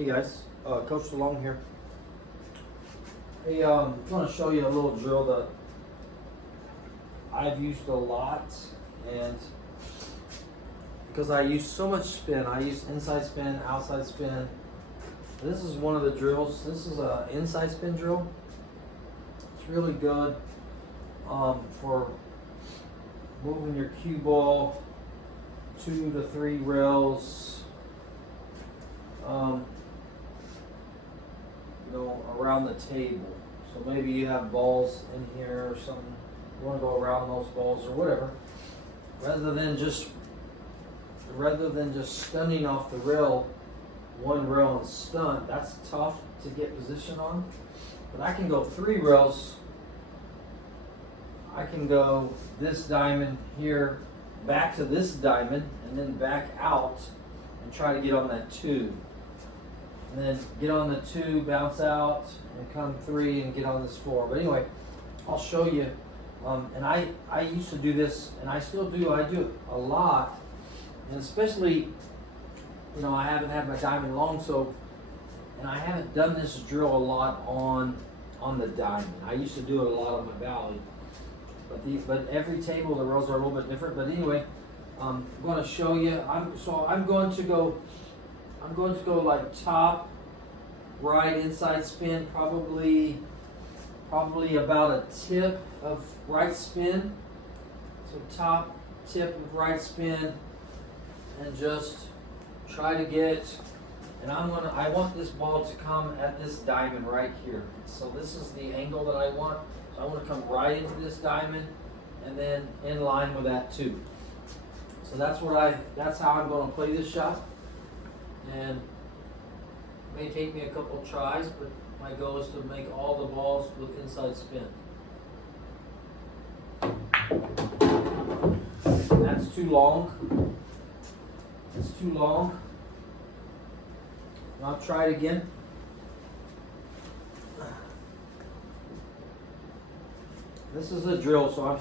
Hey guys, Coach DeLong here. Hey, I'm going to show you a little drill that I've used a lot, and because I use so much spin, I use inside spin, outside spin. This is one of the drills. This is an inside spin drill. It's really good for moving your cue ball 2 to 3 rails. Around the table. So maybe you have balls in here or something. You want to go around those balls or whatever. Rather than just stunning off the rail, one rail and stunt. That's tough to get position on. But I can go 3 rails. I can go this diamond here, back to this diamond, and then back out and try to get on that 2. And then get on the 2, bounce out, and come 3 and get on this 4. But anyway, I'll show you. And I used to do this, and I still do. I do it a lot, and especially, I haven't had my diamond long, and I haven't done this drill a lot on the diamond. I used to do it a lot on my valley, but every table the rails are a little bit different. But anyway, I'm going to show you. I'm going to go like top right inside spin, probably about a tip of right spin. So top tip of right spin, and just try to get, and I want this ball to come at this diamond right here. So this is the angle that I want. So I want to come right into this diamond and then in line with that too. So that's how I'm going to play this shot. And it may take me a couple tries, but my goal is to make all the balls with inside spin. That's too long. It's too long. I'll try it again. This is a drill, so I'm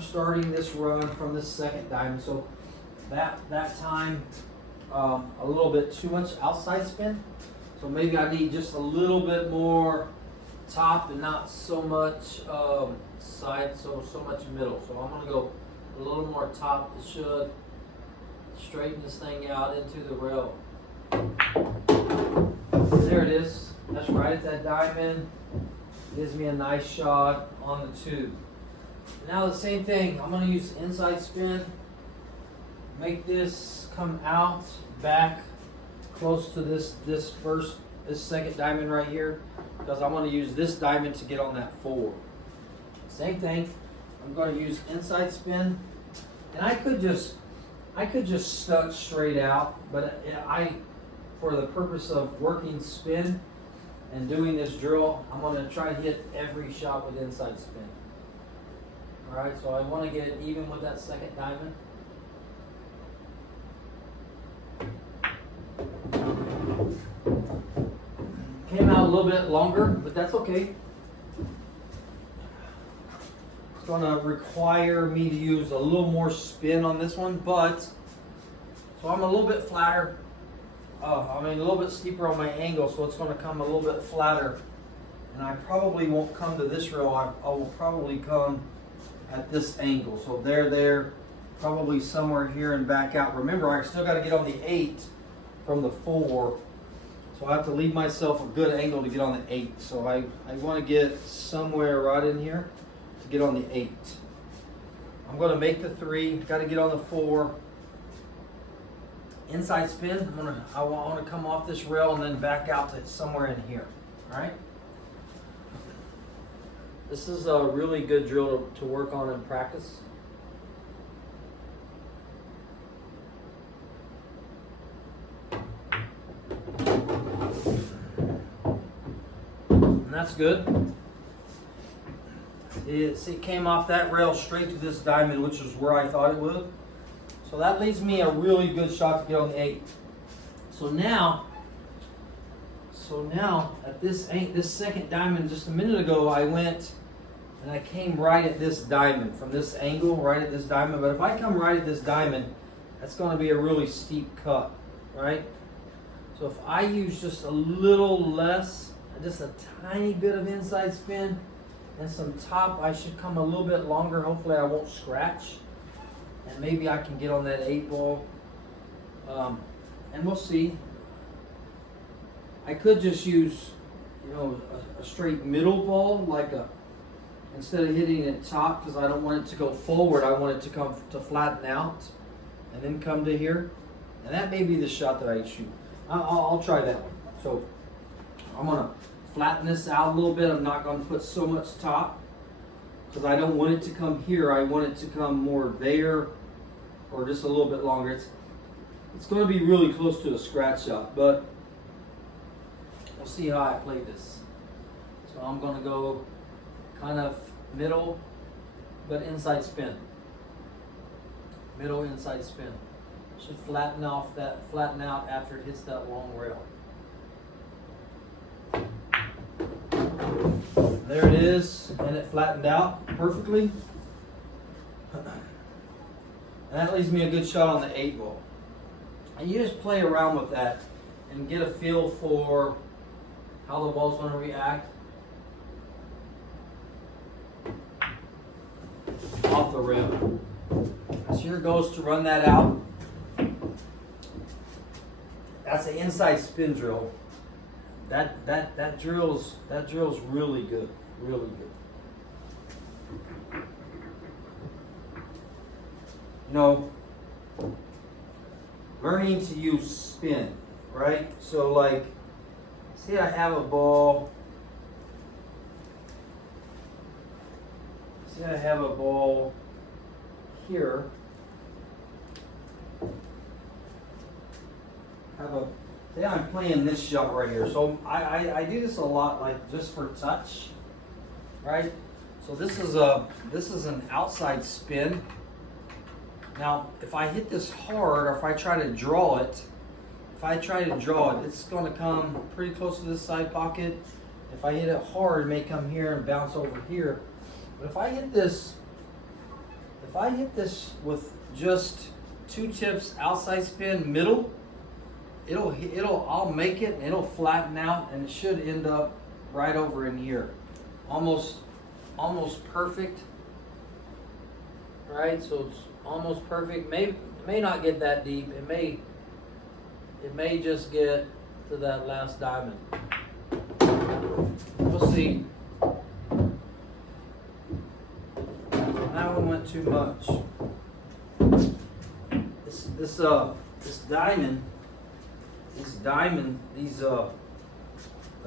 starting this run from this second diamond. So that time a little bit too much outside spin, so maybe I need just a little bit more top and not so much side, so much middle. So I'm going to go a little more top. It should straighten this thing out into the rail. There it is. That's right at that diamond. Gives me a nice shot on the 2. Now the same thing. I'm going to use inside spin. Make this come out back close to this second diamond right here, because I'm going to use this diamond to get on that 4. Same thing. I'm going to use inside spin, and I could just stunt straight out, but for the purpose of working spin and doing this drill, I'm going to try to hit every shot with inside spin. All right, so I want to get it even with that second diamond. Came out a little bit longer, but that's okay. It's going to require me to use a little more spin on this one, so I'm a little bit flatter. A little bit steeper on my angle, so it's going to come a little bit flatter. And I probably won't come to this rail. I will probably come at this angle. So there, probably somewhere here and back out. Remember, I still got to get on the 8 from the 4. So I have to leave myself a good angle to get on the 8. So I want to get somewhere right in here to get on the 8. I'm going to make the 3. Got to get on the 4. Inside spin. I want to come off this rail and then back out to somewhere in here. All right. This is a really good drill to work on in practice. And that's good. It came off that rail straight to this diamond, which is where I thought it would. So that leaves me a really good shot to get on the 8. So now at this second diamond, just a minute ago, I went and I came right at this diamond from this angle, right at this diamond. But if I come right at this diamond, that's going to be a really steep cut, right? So if I use just a little less, just a tiny bit of inside spin and some top, I should come a little bit longer. Hopefully I won't scratch. And maybe I can get on that 8 ball. And we'll see. I could just use, you know, a straight middle ball, like instead of hitting it top, because I don't want it to go forward. I want it to come to flatten out and then come to here. And that may be the shot that I shoot. I'll try that one. So I'm going to flatten this out a little bit. I'm not going to put so much top because I don't want it to come here. I want it to come more there or just a little bit longer. It's going to be really close to a scratch shot, but we'll see how I play this. So I'm going to go kind of middle, but inside spin. Middle inside spin. Should flatten out after it hits that long rail. There it is, and it flattened out perfectly. And that leaves me a good shot on the 8 ball. And you just play around with that and get a feel for how the ball's going to react off the rim. As here goes to run that out. That's an inside spin drill. That drill's really good, really good. You know, learning to use spin, right? So like, see, I have a ball. See, I have a ball here. Say I'm playing this shot right here. So I do this a lot, like just for touch, right? So this is an outside spin. Now, if I hit this hard, or if I try to draw it, it's going to come pretty close to this side pocket. If I hit it hard, it may come here and bounce over here. But if I hit this with just 2 tips outside spin middle, I'll make it and it'll flatten out and it should end up right over in here. Almost perfect. Right? So it's almost perfect. It may not get that deep. It may just get to that last diamond. We'll see. That one went too much. This diamond, the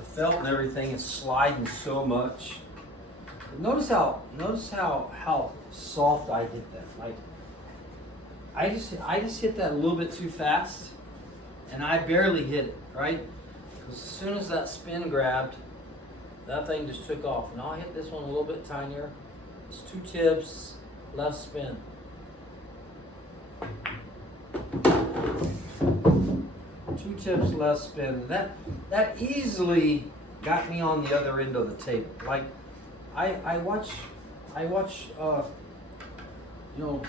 felt and everything is sliding so much. But notice how soft I hit that. Like I just hit that a little bit too fast, and I barely hit it, right? Because as soon as that spin grabbed, that thing just took off. And I'll hit this one a little bit tinier. It's 2 tips, less spin. Two tips less spin. That easily got me on the other end of the table. Like I watch you know,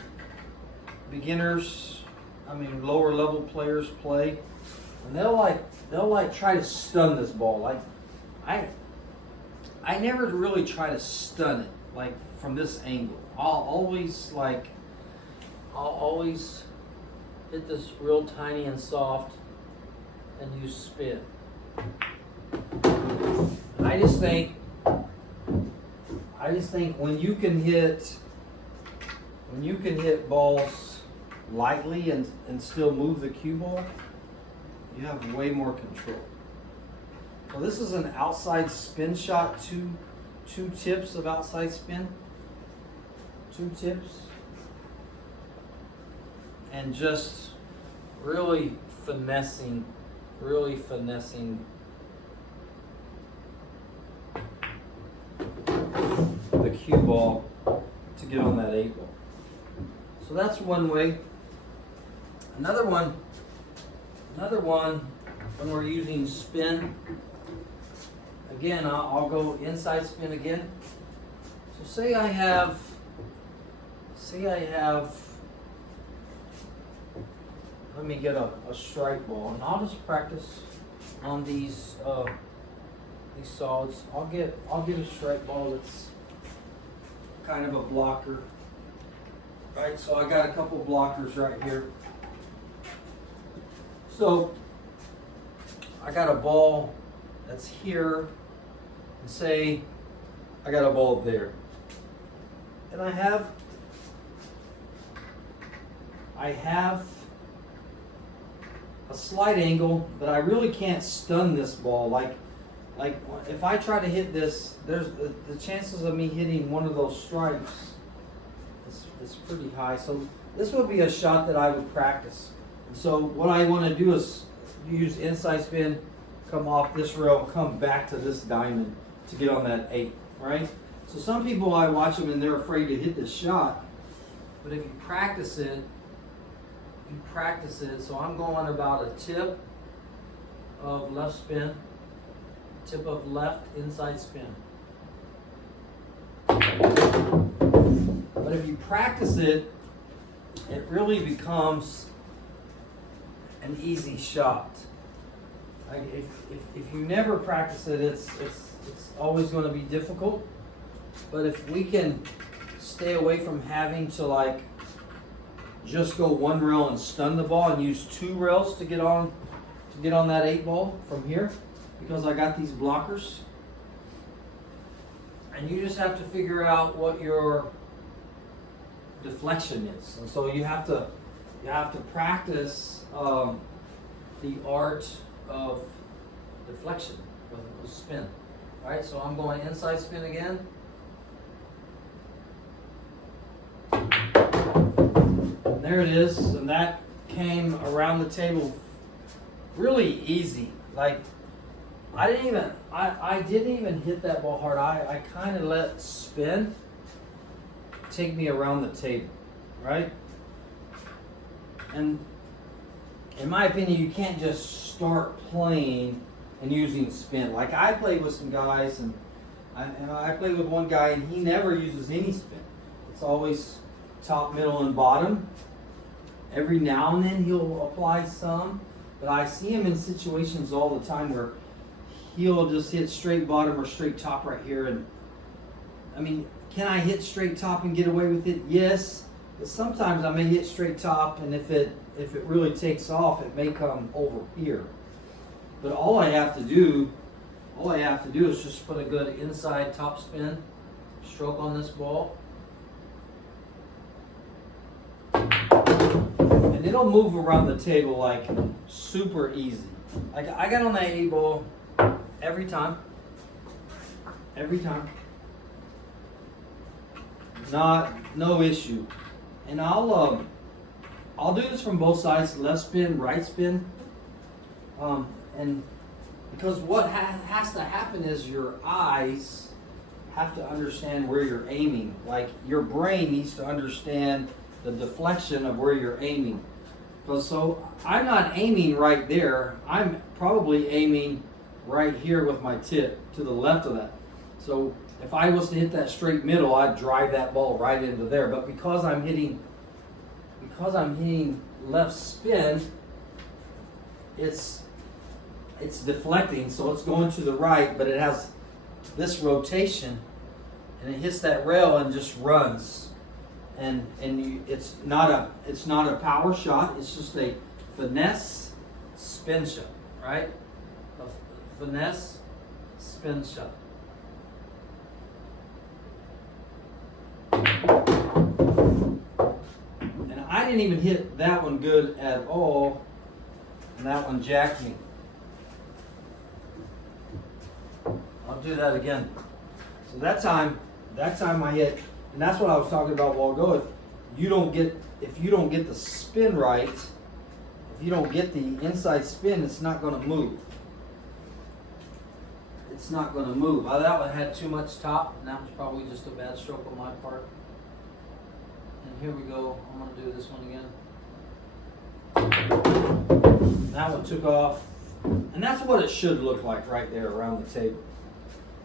beginners, lower level players play, and they'll try to stun this ball. Like I never really try to stun it like from this angle. I'll always hit this real tiny and soft and use spin. I just think when you can hit balls lightly and still move the cue ball, you have way more control. So this is an outside spin shot, two tips of outside spin. 2 tips. And just really finessing the cue ball to get on that 8 ball. So that's one way. Another one when we're using spin, again, I'll go inside spin again. So say I have let me get a strike ball, and I'll just practice on these solids. I'll get a strike ball that's kind of a blocker. Right, so I got a couple blockers right here. So I got a ball that's here, and say I got a ball there, and I have a slight angle, but I really can't stun this ball. Like if I try to hit this, there's the chances of me hitting one of those strikes is pretty high. So this would be a shot that I would practice. And so what I want to do is use inside spin, come off this rail, come back to this diamond to get on that 8, right? So some people, I watch them and they're afraid to hit this shot, but if you practice it, so I'm going about a tip of left spin, tip of left inside spin. But if you practice it, it really becomes an easy shot. Like if you never practice it, it's always going to be difficult. But if we can stay away from having to like just go one rail and stun the ball, and use 2 rails to get on that 8 ball from here, because I got these blockers. And you just have to figure out what your deflection is, and so you have to practice the art of deflection with spin. All right, so I'm going inside spin again. And there it is, and that came around the table really easy. Like I didn't even hit that ball hard. I kind of let spin take me around the table, right? And in my opinion, you can't just start playing and using spin. Like I played with some guys, and I played with one guy, and he never uses any spin. It's always top, middle, and bottom. Every now and then he'll apply some, but I see him in situations all the time where he'll just hit straight bottom or straight top right here. And I mean, can I hit straight top and get away with it? Yes, but sometimes I may hit straight top, and if it really takes off, it may come over here. But all I have to do is just put a good inside top spin stroke on this ball, and it'll move around the table like super easy. Like I got on that 8 ball every time. No issue. And I'll do this from both sides, left spin, right spin. And because what has to happen is your eyes have to understand where you're aiming. Like your brain needs to understand the deflection of where you're aiming. So I'm not aiming right there. I'm probably aiming right here with my tip to the left of that. So if I was to hit that straight middle, I'd drive that ball right into there. But because I'm hitting left spin, it's deflecting, so it's going to the right, but it has this rotation, and it hits that rail and just runs. It's not a power shot. It's just a finesse spin shot, right? A finesse spin shot. And I didn't even hit that one good at all, and that one jacked me. I'll do that again. So that time I hit. And that's what I was talking about a while ago. If you don't get the spin right, if you don't get the inside spin, it's not going to move. It's not going to move. That one had too much top, and that was probably just a bad stroke on my part. And here we go. I'm going to do this one again. That one took off. And that's what it should look like right there around the table.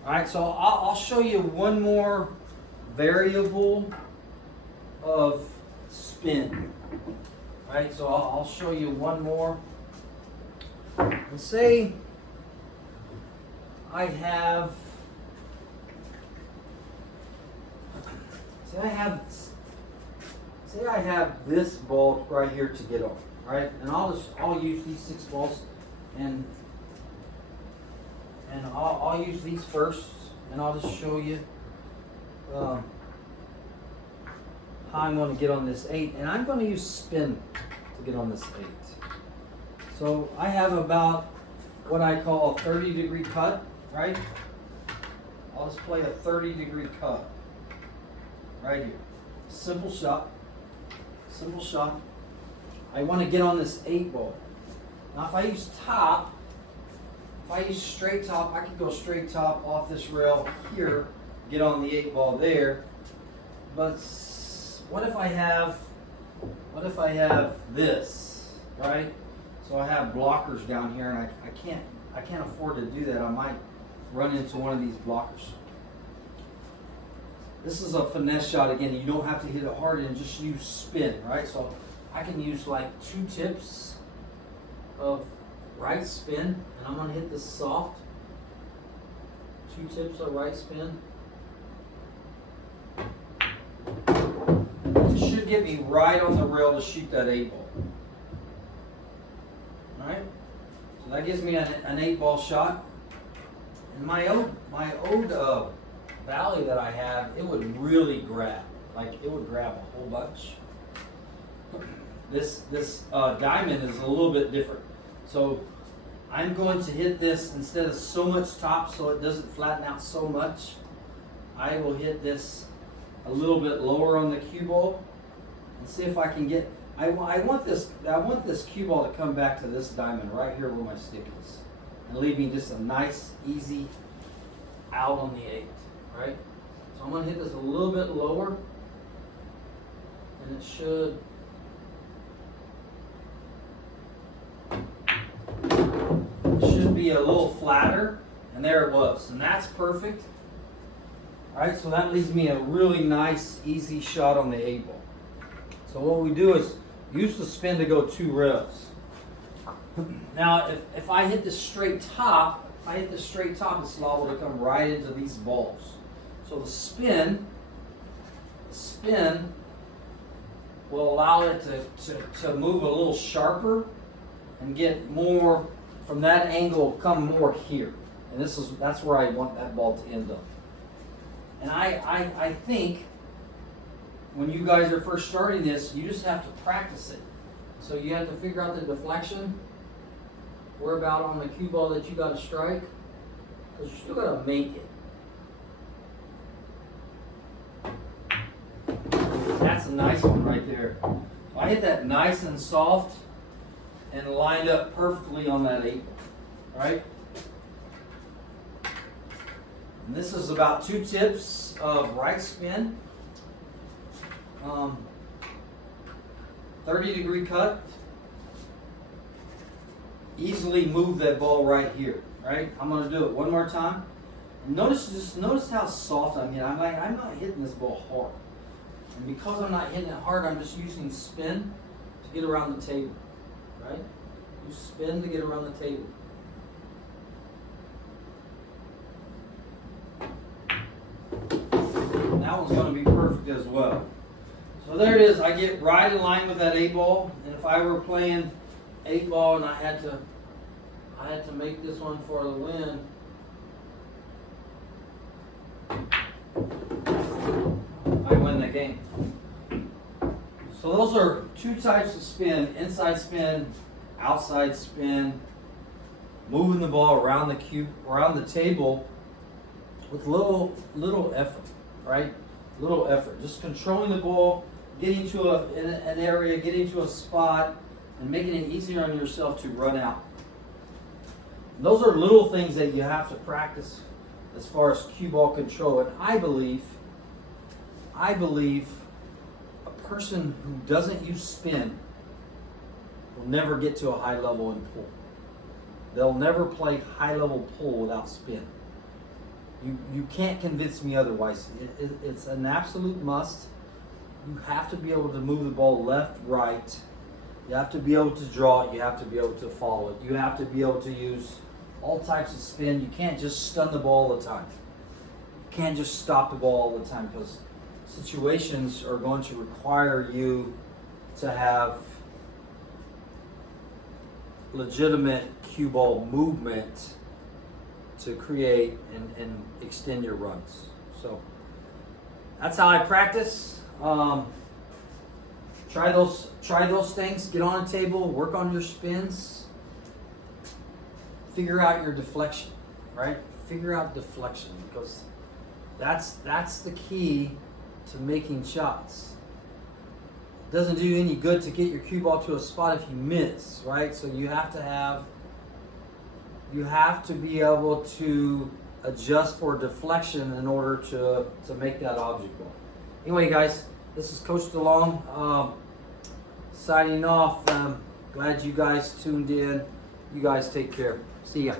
All right, so I'll show you one more variable of spin. Right, so I'll show you one more. And say I have this ball right here to get on, right? And I'll use these 6 balls, and I'll use these first, and I'll just show you how I'm going to get on this 8, and I'm going to use spin to get on this 8. So I have about what I call a 30-degree cut, right? I'll just play a 30-degree cut right here. Simple shot. Simple shot. I want to get on this 8 ball. Now if I use top, if I use straight top, I can go straight top off this rail here, get on the 8 ball there. But what if I have this, right? So I have blockers down here, and I can't afford to do that. I might run into one of these blockers. This is a finesse shot again. You don't have to hit it hard and just use spin, right? So I can use like 2 tips of right spin, and I'm gonna hit this soft. 2 tips of right spin. It should get me right on the rail to shoot that 8 ball. Alright? So that gives me an 8 ball shot. And my old valley that I have, it would really grab. Like it would grab a whole bunch. This diamond is a little bit different. So I'm going to hit this instead of so much top so it doesn't flatten out so much. I will hit this a little bit lower on the cue ball and see if I can get. I want this cue ball to come back to this diamond right here where my stick is, and leave me just a nice easy out on the 8, right? So I'm going to hit this a little bit lower, and it should be a little flatter, and there it was, and that's perfect. All right, so that leaves me a really nice easy shot on the 8 ball. So what we do is use the spin to go 2 rails. Now if I hit the straight top, it's liable to come right into these balls. So the spin will allow it to move a little sharper and get more from that angle, come more here. And that's where I want that ball to end up. And I think when you guys are first starting this, you just have to practice it. So you have to figure out the deflection, where about on the cue ball that you got to strike, because you still got to make it. That's a nice one right there. So I hit that nice and soft and lined up perfectly on that 8 ball, right? And this is about 2 tips of right spin. 30-degree cut. Easily move that ball right here, right? I'm going to do it one more time. And notice how soft I'm hitting. I'm not hitting this ball hard. And because I'm not hitting it hard, I'm just using spin to get around the table, right? Use spin to get around the table. And that one's going to be perfect as well. So there it is. I get right in line with that 8 ball, and if I were playing 8 ball and I had to make this one for the win, I win the game. So those are 2 types of spin: inside spin, outside spin. Moving the ball around the cube, around the table, with little effort, right? Little effort. Just controlling the ball, getting to an area, getting to a spot, and making it easier on yourself to run out. And those are little things that you have to practice as far as cue ball control. And I believe a person who doesn't use spin will never get to a high level in pull. They'll never play high level pull without spin. You can't convince me otherwise. It's an absolute must. You have to be able to move the ball left, right, You have to be able to draw it. You have to be able to follow it. You have to be able to use all types of spin. You can't just stun the ball all the time. You can't just stop the ball all the time, because situations are going to require you to have legitimate cue ball movement to create and extend your runs. So that's how I practice. Try those things. Get on a table. Work on your spins. Figure out your deflection. Right? Figure out deflection, because that's the key to making shots. It doesn't do you any good to get your cue ball to a spot if you miss. Right? So you have to be able to adjust for deflection in order to make that object go. Anyway, guys, this is Coach DeLong signing off. Glad you guys tuned in. You guys take care. See ya.